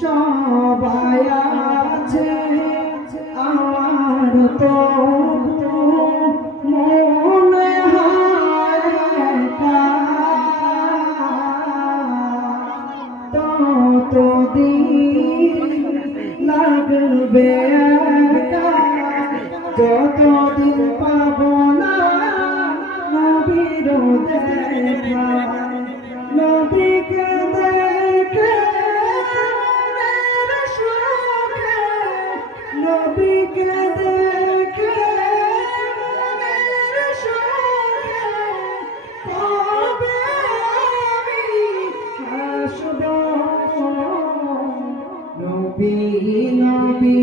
সবাই আছে আমার তো মনে হয় একা, ততদিন লাগবে একা যতদিন পাবো না নবীর দেখা। নবীকে দেখে মনের সুখে, নবীকে দেখে মনের সুখে কবে আমি আসব। নবী নবী